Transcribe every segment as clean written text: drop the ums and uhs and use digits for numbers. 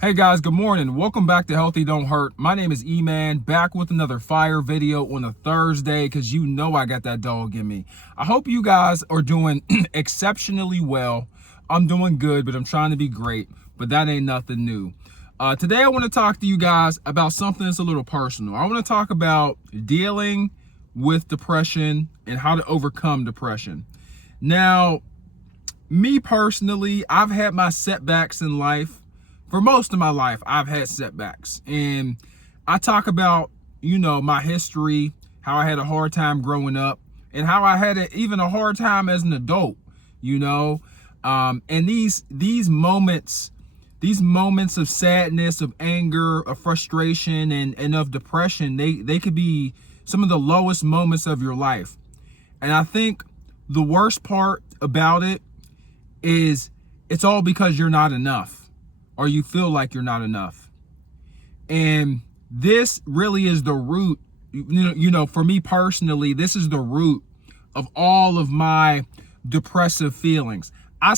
Hey guys, good morning. Welcome back to Healthy Don't Hurt. My name is E-Man, back with another fire video on a Thursday because you know I got that dog in me. I hope you guys are doing exceptionally well. I'm doing good, but I'm trying to be great, but that ain't nothing new. Today I want to talk to you guys about something that's a little personal. I want to talk about dealing with depression and how to overcome depression. Now, me personally, I've had my setbacks in life. For most of my life, I've had setbacks. And I talk about, my history, how I had a hard time growing up, and how I had even a hard time as an adult, And these moments of sadness, of anger, of frustration, and of depression, they could be some of the lowest moments of your life. And I think the worst part about it is it's all because you're not enough. Or you feel like you're not enough. And this really is the root, for me personally, this is the root of all of my depressive feelings. I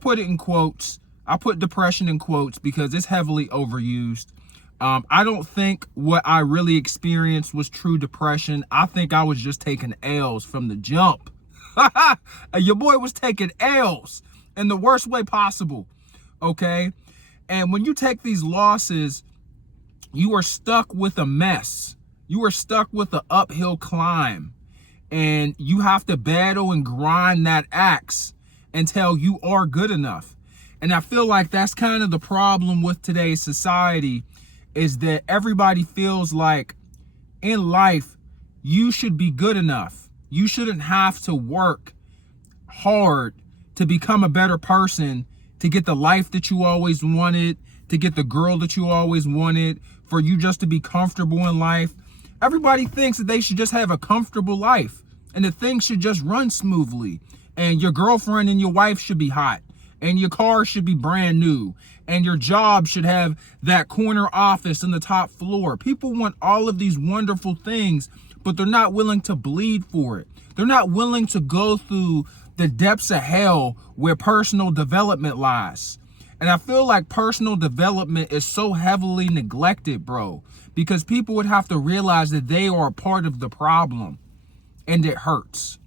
put it in quotes. I put depression in quotes because it's heavily overused. I don't think what I really experienced was true depression. I think I was just taking L's from the jump. Your boy was taking L's in the worst way possible. Okay. And when you take these losses, you are stuck with a mess. You are stuck with an uphill climb. And you have to battle and grind that axe until you are good enough. And I feel like that's kind of the problem with today's society, is that everybody feels like in life, you should be good enough. You shouldn't have to work hard to become a better person, to get the life that you always wanted, to get the girl that you always wanted, for you just to be comfortable in life. Everybody thinks that they should just have a comfortable life and that things should just run smoothly. And your girlfriend and your wife should be hot, and your car should be brand new, and your job should have that corner office on the top floor. People want all of these wonderful things, but they're not willing to bleed for it. They're not willing to go through the depths of hell where personal development lies. And I feel like personal development is so heavily neglected, bro, because people would have to realize that they are a part of the problem, and it hurts.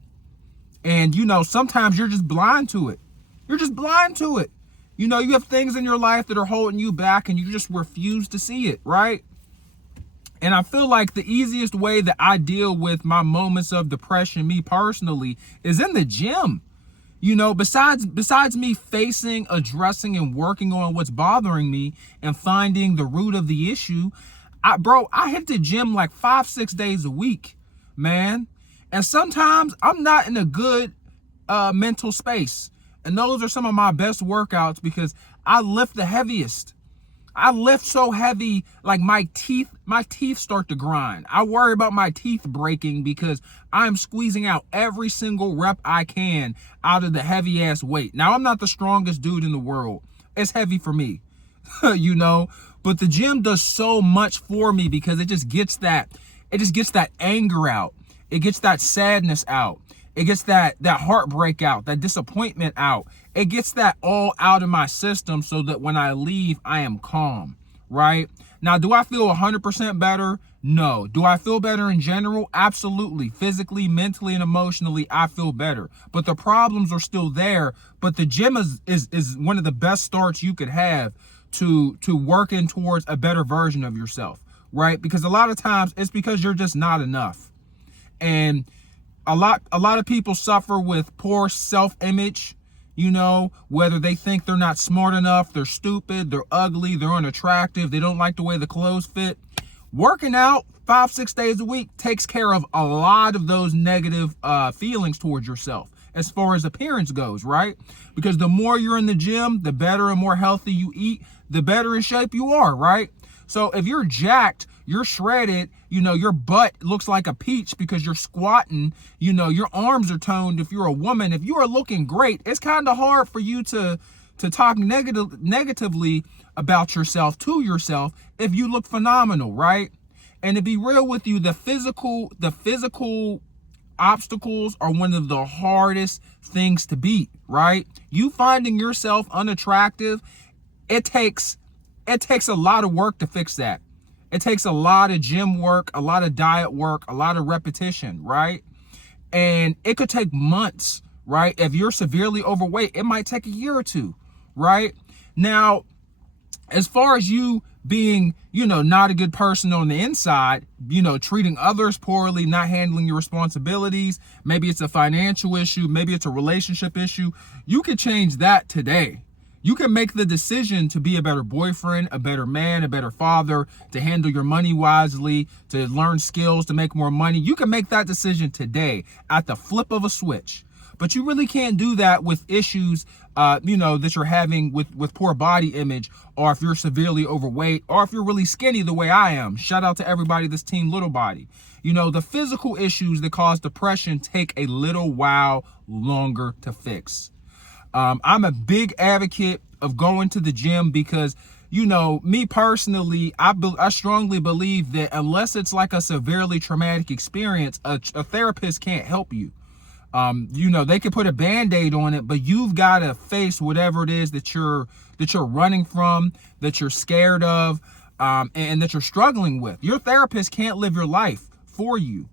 And, sometimes you're just blind to it. You're just blind to it. You have things in your life that are holding you back, and you just refuse to see it, right? And I feel like the easiest way that I deal with my moments of depression, me personally, is in the gym. Besides me facing, addressing, and working on what's bothering me and finding the root of the issue, I hit the gym like 5-6 days a week, man. And sometimes I'm not in a good mental space. And those are some of my best workouts because I lift the heaviest. I lift so heavy, like my teeth start to grind. I worry about my teeth breaking because I'm squeezing out every single rep I can out of the heavy ass weight. Now, I'm not the strongest dude in the world. It's heavy for me, but the gym does so much for me because it just gets that anger out. It gets that sadness out. It gets that heartbreak out, that disappointment out. It gets that all out of my system so that when I leave, I am calm, right? Now, do I feel 100% better? No. Do I feel better in general? Absolutely. Physically, mentally, and emotionally, I feel better. But the problems are still there. But the gym is one of the best starts you could have to working towards a better version of yourself, right? Because a lot of times it's because you're just not enough. And a lot of people suffer with poor self-image, whether they think they're not smart enough, they're stupid, they're ugly, they're unattractive, they don't like the way the clothes fit. Working out 5-6 days a week takes care of a lot of those negative feelings towards yourself as far as appearance goes, right? Because the more you're in the gym, the better and more healthy you eat, the better in shape you are, right? So if you're jacked, you're shredded, your butt looks like a peach because you're squatting, your arms are toned if you're a woman. If you are looking great, it's kind of hard for you to talk negatively about yourself to yourself if you look phenomenal, right? And to be real with you, the physical obstacles are one of the hardest things to beat, right? You finding yourself unattractive, it takes It takes a lot of work to fix that. It takes a lot of gym work, a lot of diet work, a lot of repetition, right? And it could take months, right? If you're severely overweight, it might take a year or two, right? Now, as far as you being, not a good person on the inside, treating others poorly, not handling your responsibilities, maybe it's a financial issue, maybe it's a relationship issue, you can change that today. You can make the decision to be a better boyfriend, a better man, a better father, to handle your money wisely, to learn skills, to make more money. You can make that decision today at the flip of a switch. But you really can't do that with issues, that you're having with poor body image, or if you're severely overweight, or if you're really skinny the way I am. Shout out to everybody that's team little body. The physical issues that cause depression take a little while longer to fix. I'm a big advocate of going to the gym because, me personally, I strongly believe that unless it's like a severely traumatic experience, a therapist can't help you. They could put a Band-Aid on it, but you've got to face whatever it is that you're running from, that you're scared of, and that you're struggling with. Your therapist can't live your life for you.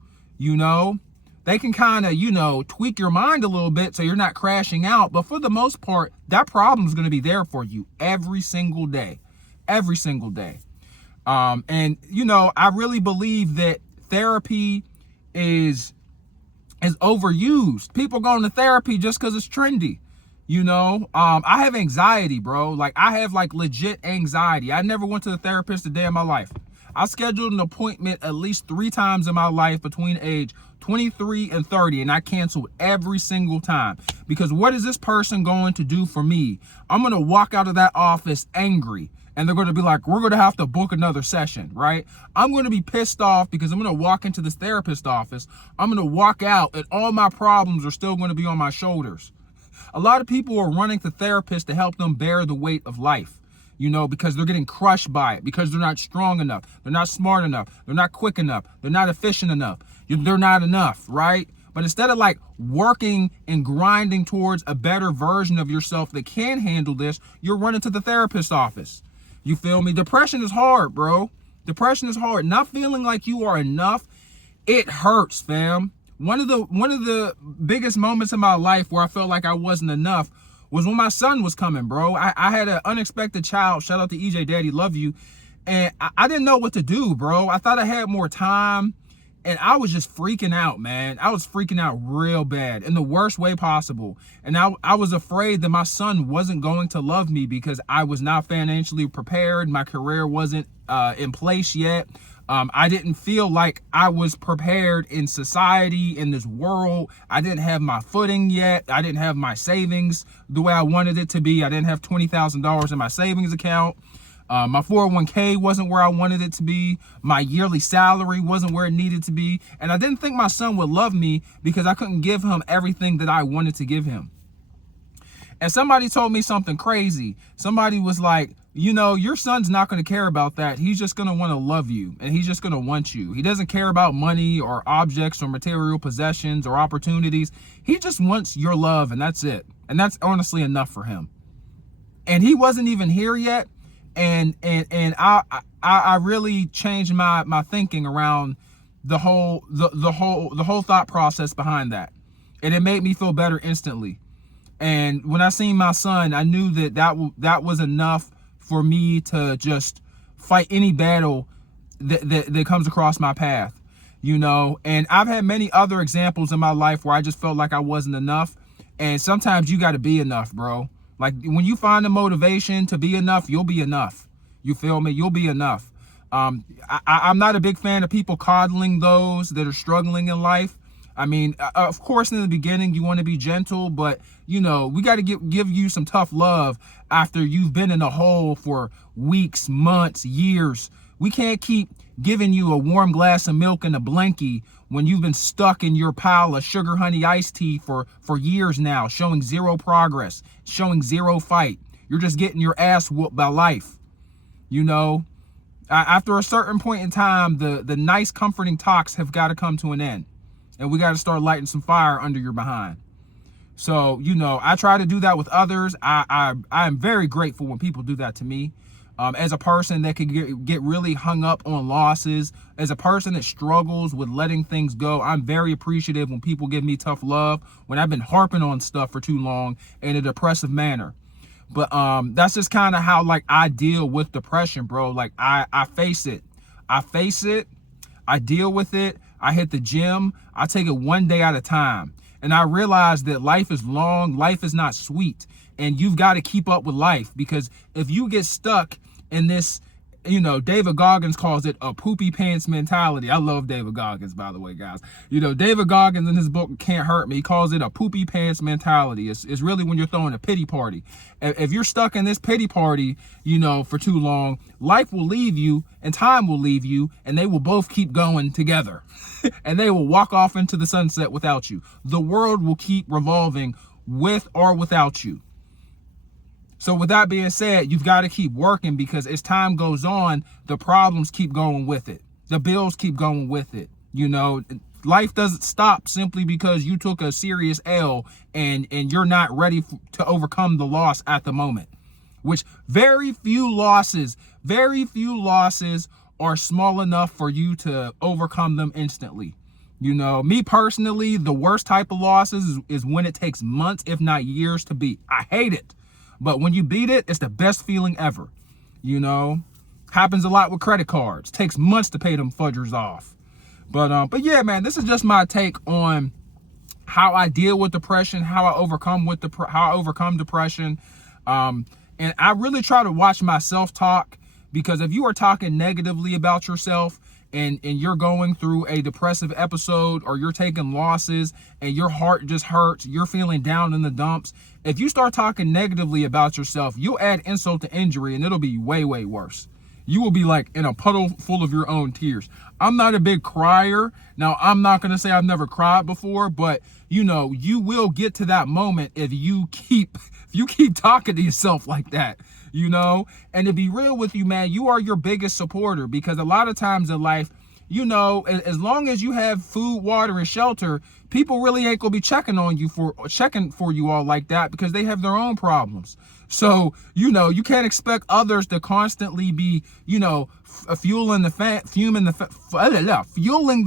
They can kind of, tweak your mind a little bit so you're not crashing out. But for the most part, that problem is going to be there for you every single day. Every single day. I really believe that therapy is overused. People going to therapy just because it's trendy. I have anxiety, bro. Like, I have legit anxiety. I never went to the therapist a day in my life. I scheduled an appointment at least 3 times in my life between age 23 and 30, and I canceled every single time. Because what is this person going to do for me? I'm going to walk out of that office angry, and they're going to be like, we're going to have to book another session, right? I'm going to be pissed off because I'm going to walk into this therapist office. I'm going to walk out, and all my problems are still going to be on my shoulders. A lot of people are running to therapists to help them bear the weight of life. Because they're getting crushed by it, because they're not strong enough, they're not smart enough, they're not quick enough, they're not efficient enough, they're not enough, right? But instead of working and grinding towards a better version of yourself that can handle this, you're running to the therapist's office. You feel me? Depression is hard, bro. Depression is hard. Not feeling like you are enough, it hurts, fam. One of the biggest moments in my life where I felt like I wasn't enough was when my son was coming, bro. I had an unexpected child. Shout out to EJ, Daddy, love you. And I didn't know what to do, bro. I thought I had more time, and I was just freaking out, man. I was freaking out real bad in the worst way possible. And I was afraid that my son wasn't going to love me because I was not financially prepared. My career wasn't in place yet. I didn't feel like I was prepared in society, in this world. I didn't have my footing yet. I didn't have my savings the way I wanted it to be. I didn't have $20,000 in my savings account. My 401k wasn't where I wanted it to be. My yearly salary wasn't where it needed to be. And I didn't think my son would love me because I couldn't give him everything that I wanted to give him. And somebody told me something crazy. Somebody was like, your son's not going to care about that. He's just going to want to love you, and he's just going to want you. He doesn't care about money or objects or material possessions or opportunities. He just wants your love, and that's it. And that's honestly enough for him. And he wasn't even here yet. And I really changed my thinking around the whole thought process behind that. And it made me feel better instantly. And when I seen my son, I knew that was enough for me to just fight any battle that comes across my path, and I've had many other examples in my life where I just felt like I wasn't enough. And sometimes you got to be enough, bro. Like, when you find the motivation to be enough, you'll be enough. You feel me? You'll be enough. I'm not a big fan of people coddling those that are struggling in life. I mean, of course, in the beginning, you want to be gentle, but, we got to give you some tough love after you've been in a hole for weeks, months, years. We can't keep giving you a warm glass of milk and a blankie when you've been stuck in your pile of sugar honey iced tea for years now, showing zero progress, showing zero fight. You're just getting your ass whooped by life. After a certain point in time, the nice, comforting talks have got to come to an end. And we got to start lighting some fire under your behind. So, I try to do that with others. I am very grateful when people do that to me. As a person that could get really hung up on losses, as a person that struggles with letting things go, I'm very appreciative when people give me tough love, when I've been harping on stuff for too long in a depressive manner. But that's just kind of how like I deal with depression, bro. Like I face it. I deal with it. I hit the gym. I take it one day at a time. And I realize that life is long. Life is not sweet. And you've got to keep up with life, because if you get stuck in this, David Goggins calls it a poopy pants mentality. I love David Goggins, by the way, guys. David Goggins in his book, Can't Hurt Me, he calls it a poopy pants mentality. It's really when you're throwing a pity party. If you're stuck in this pity party, for too long, life will leave you and time will leave you, and they will both keep going together. And they will walk off into the sunset without you. The world will keep revolving with or without you. So with that being said, you've got to keep working, because as time goes on, the problems keep going with it. The bills keep going with it. Life doesn't stop simply because you took a serious L and you're not ready to overcome the loss at the moment, which very few losses are small enough for you to overcome them instantly. Me personally, the worst type of losses is when it takes months, if not years, to beat. I hate it. But when you beat it, it's the best feeling ever. Happens a lot with credit cards. Takes months to pay them fudgers off. But yeah, man, this is just my take on how I deal with depression, how I overcome depression. And I really try to watch my self-talk, because if you are talking negatively about yourself and you're going through a depressive episode, or you're taking losses and your heart just hurts, you're feeling down in the dumps, if you start talking negatively about yourself, you'll add insult to injury, and it'll be way, way worse. You will be like in a puddle full of your own tears. I'm not a big crier. Now, I'm not going to say I've never cried before, but you will get to that moment if you keep talking to yourself like that. And to be real with you, man, you are your biggest supporter, because a lot of times in life, as long as you have food, water, and shelter, people really ain't gonna be checking for you all like that, because they have their own problems. So, you can't expect others to constantly be, fueling the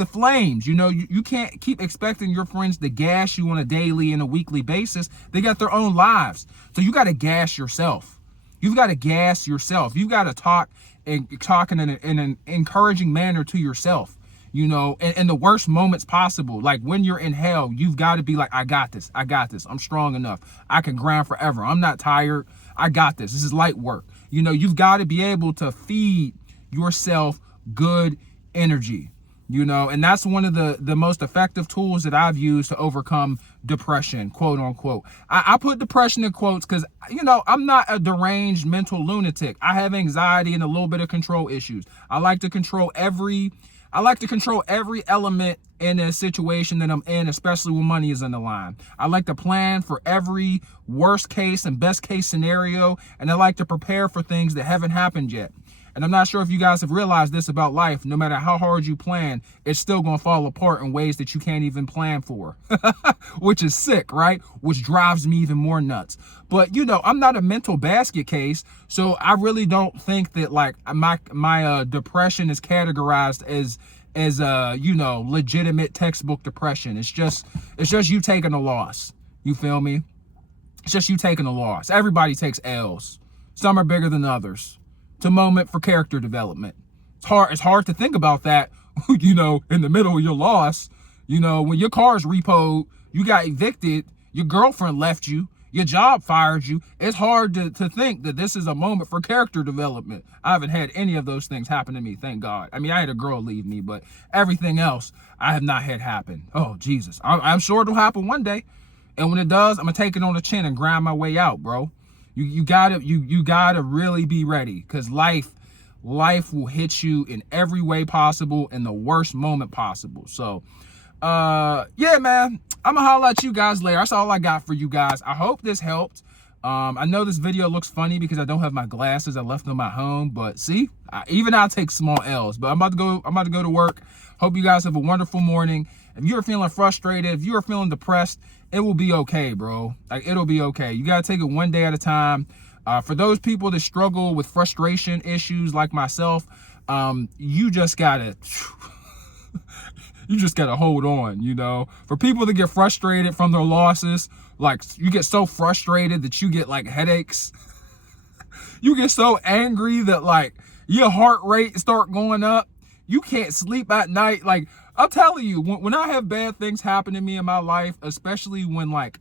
flames. You can't keep expecting your friends to gas you on a daily and a weekly basis. They got their own lives. So you got to gas yourself. You've got to gas yourself. You've got to talk in an encouraging manner to yourself, in the worst moments possible. Like when you're in hell, you've got to be like, I got this. I'm strong enough. I can grind forever. I'm not tired. I got this. This is light work. You've got to be able to feed yourself good energy. And that's one of the most effective tools that I've used to overcome depression, quote unquote. I put depression in quotes because, I'm not a deranged mental lunatic. I have anxiety and a little bit of control issues. I like to control every element in a situation that I'm in, especially when money is on the line. I like to plan for every worst case and best case scenario, and I like to prepare for things that haven't happened yet. And I'm not sure if you guys have realized this about life. No matter how hard you plan, it's still going to fall apart in ways that you can't even plan for, which is sick, right? Which drives me even more nuts. But, I'm not a mental basket case. So I really don't think that like my depression is categorized as legitimate textbook depression. It's just you taking a loss. You feel me? It's just you taking a loss. Everybody takes L's. Some are bigger than others. It's a moment for character development. It's hard to think about that, in the middle of your loss. When your car's repoed, you got evicted, your girlfriend left you, your job fired you. It's hard to think that this is a moment for character development. I haven't had any of those things happen to me, thank God. I mean, I had a girl leave me, but everything else I have not had happen. Oh, Jesus. I'm sure it'll happen one day. And when it does, I'm going to take it on the chin and grind my way out, bro. You gotta really be ready, because life will hit you in every way possible in the worst moment possible. So yeah, man, I'm gonna holler at you guys later. That's all I got for you guys. I hope this helped. I know this video looks funny because I don't have my glasses. I left them at home, but see, even I take small L's. But I'm about to go to work. Hope you guys have a wonderful morning. If you're feeling frustrated, if you're feeling depressed, it will be okay, bro. Like, it'll be okay. You got to take it one day at a time. For those people that struggle with frustration issues like myself, you just gotta hold on, you know. For people that get frustrated from their losses, like you get so frustrated that you get like headaches. You get so angry that like your heart rate start going up. You can't sleep at night. Like, I'll tell you, when I have bad things happen to me in my life, especially when like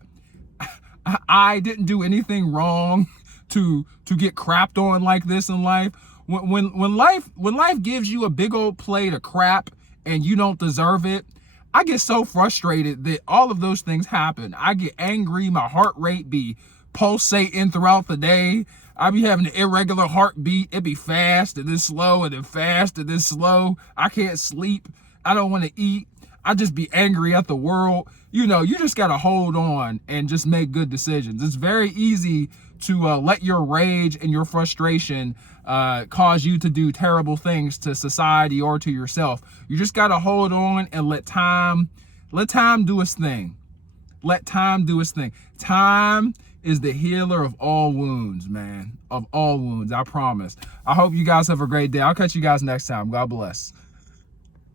I didn't do anything wrong to get crapped on like this in life. When life gives you a big old plate of crap and you don't deserve it, I get so frustrated that all of those things happen. I get angry, my heart rate be pulsating throughout the day. I be having an irregular heartbeat. It be fast and then slow and then fast and then slow. I can't sleep. I don't want to eat. I just be angry at the world. You know, you just got to hold on and just make good decisions. It's very easy to let your rage and your frustration cause you to do terrible things to society or to yourself. You just got to hold on and let time do its thing. Let time do its thing. Time is the healer of all wounds, man. Of all wounds, I promise. I hope you guys have a great day. I'll catch you guys next time. God bless.